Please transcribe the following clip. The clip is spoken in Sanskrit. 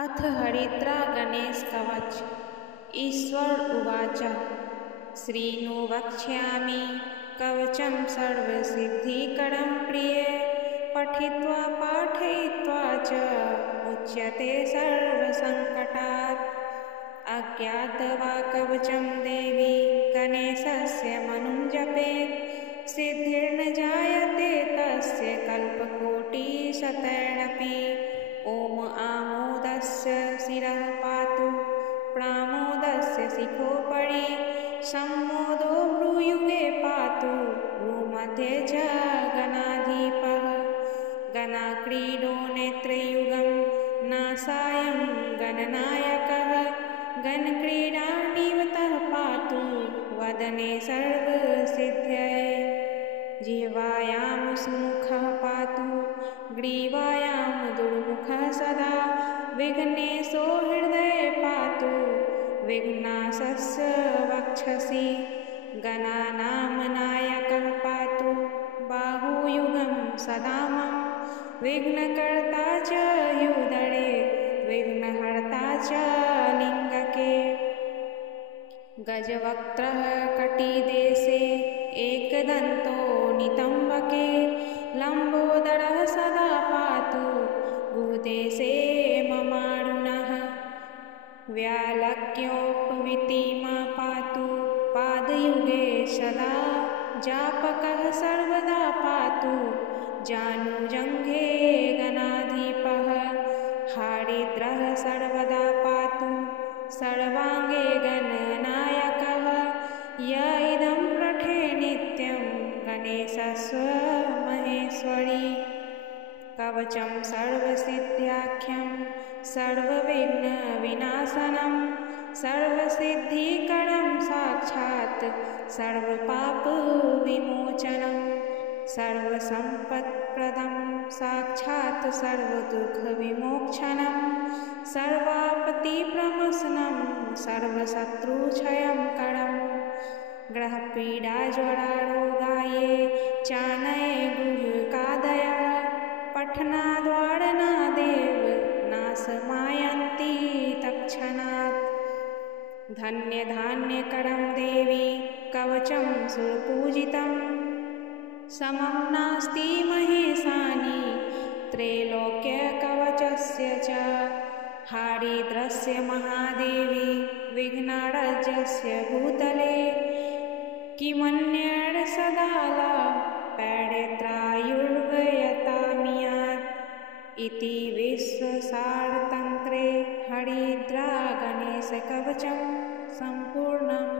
अथ हरिद्रा गणेश कवच। ईश्वर उवाच श्रीनु वक्ष्यामि कवचं सर्वसिद्धिकरं प्रिये पठित्वा पाठयित्वा च मुच्यते सर्वसङ्कटात्। अज्ञात्वा कवचं देवी गणेशस्य मनुं जपेत् सिद्धिर्न जायते तस्य कल्पकोटिशतैरपि। ॐ आमोदस्य शिरः पातु प्रामोदस्य शिखोपरि सम्मोदो भ्रूयुगे पातु भ्रूमध्ये च गणाधिपः। गणाक्रीडो नेत्रयुगं नासायं गणनायकः गणक्रीडानिवतः पातु वदने सर्वसिद्धये। जिह्वायां सुमुखः पातु ग्रीवायां दुर्मुखः सदा विघ्नेशो हृदये पातु विघ्नाशस्य वक्षसि। गणानां नायकः पातु बाहुयुगं सदा मम विघ्नकर्ता च ह्युदरे विघ्नहर्ता च लिङ्गके। गजवक्त्रः कटिदेशे एकदन्तो नितम्बके लम्बोदरः सदा पातु गुहदेशे ममारुणः। व्यालक्योपवीतिमा पातु पादयुगे सदा जापकः सर्वदा पातु जानुजङ्घे गणाधिपः। हरिद्रः सर्वदा पातु सर्वाङ्गे गणनायकः य इदं प्रठे नित्यं गणेशस्य महेश्वरी। कवचं सर्वसिद्ध्याख्यं सर्वविघ्नविनाशनं सर्वसिद्धिकरं साक्षात् सर्वपापविमोचनं सर्वसम्पत्प्रदं साक्षात् सर्वदुःखविमोक्षनं सर्वापत्तिप्रमशनं सर्वशत्रुक्षयङ्करम्। ग्रहपीडाज्वरारोगाये चानये गुह्यकादयः पठनाद्वारणादेव नाशमायन्ति तत्क्षणात्। धन्यधान्यकरं देवी कवचं सुपूजितं समं नास्ति महेशानि त्रैलोक्यकवचस्य च। हरिद्रस्य महादेवी विघ्नराजस्य भूतले किमन्यर्सदाला पैड्यत्रायुर्वयतामियात्। इति विश्वसारतन्त्रे हरिद्रा गणेशकवचं सम्पूर्णम्।